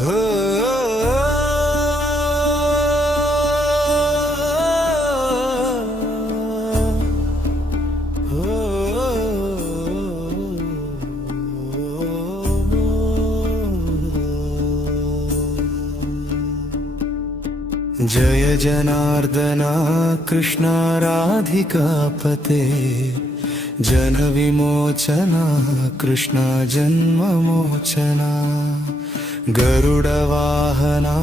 जय जनार्दना कृष्णा राधिकापते जन विमोचना कृष्णा जन्ममोचना गरुडवाहना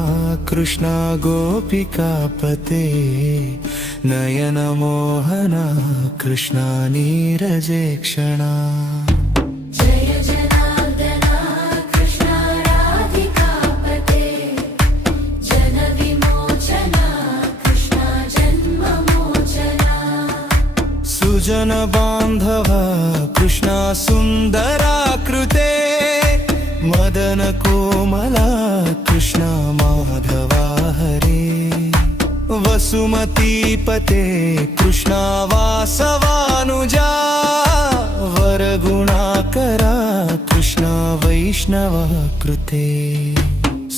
कृष्णा गोपिकापते नयनमोहना कृष्णा नीरजेक्षणा जन बांधव कृष्णा सुंदराकृते मदन कोमला कृष्णा माधवा हरे वसुमतीपते कृष्णा वासवानुजा वरगुणाकरा कृष्णा वैष्णव कृते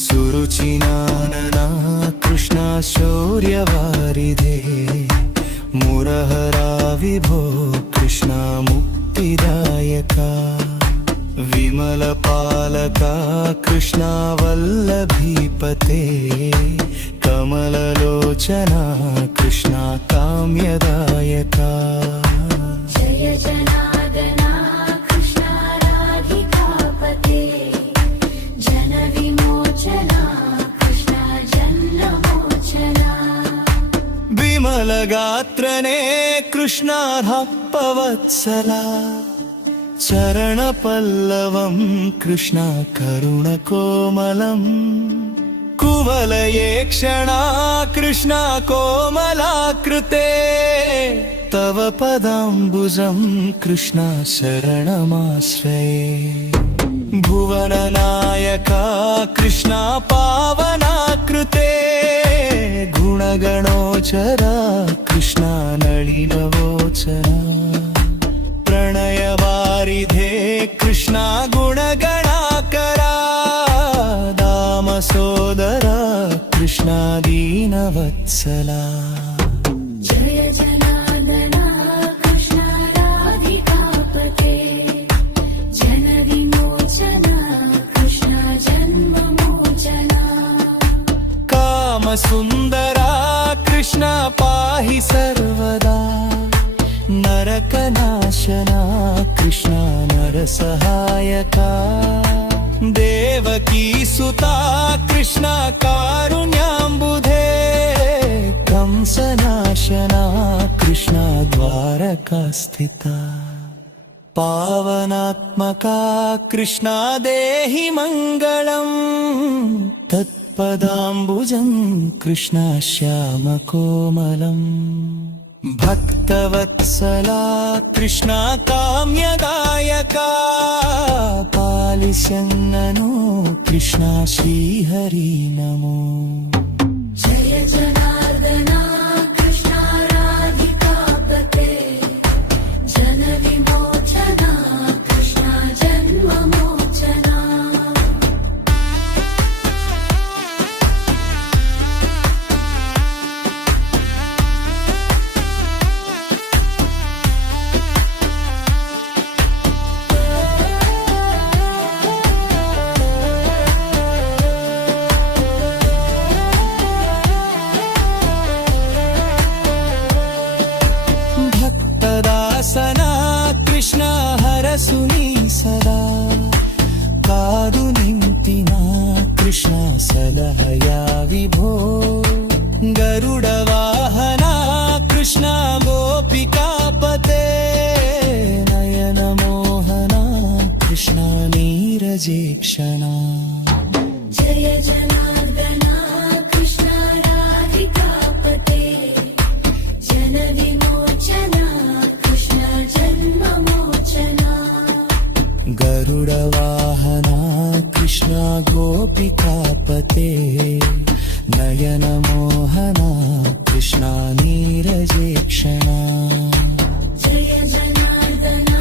सुरुचिनानना कृष्णा शौर्यवारिधे मुरहरा विभो कृष्णा मुक्तिदायका विमलपालका कृष्णा वल्लभीपते कमललोचना कृष्णा काम्यदायका जय जनार्दना कृष्णा राधिकापते जन विमोचना कृष्णा जन्ममोचना विमलगात्रने कृष्णार्हपवत्सला चरणपल्लवं कृष्णा करुणकोमलम् कुवलयेक्षणा कृष्णा कोमलाकृते तव पदाम्बुजं कृष्णा शरणमाश्रये भुवननायका कृष्णा पावनाकृते गुणगणोचरा कृष्णा नलिनवोचना प्रणयवारिधे कृष्णा गुणगणाकरा दामसोदरा कृष्णा दीनवत्सला जय जनार्दना कृष्णा राधिकापते जन विमोचना कृष्णा जन्ममोचना कामसुन्दरा कृष्णा पाहि सर्वदा नरकनाशना कृष्णा नरसहायका देवकी सुता कृष्णा कारुण्याम्बुधे कंसनाशना कृष्णा द्वारकास्थिता पावनात्मका कृष्णा देहि मङ्गलम् तत्पदाम्बुजं कृष्णा श्यामकोमलम् भक्तवत्सला कृष्णा काम्यदायका पालिस्यन्ननो कृष्णा श्रीहरि नमो जय जनार्दना कृष्णा राधिकापते जन विमोचना कृष्णा जन्ममोचना दासना कृष्णा हरसुनी सदा कादु निंतिना कृष्णा सलहया विभो गरुडवाहना कृष्णा गोपिकापते नयनमोहना कृष्णा नीरजेक्षणा जय जनार्दना कृष्णा राधिकापते जन विमोचना कृष्णा जन्ममोचना गरुडवाहना कृष्णा गोपिकापते नयनमोहना कृष्णा नीरजेक्षणा जय जनार्दना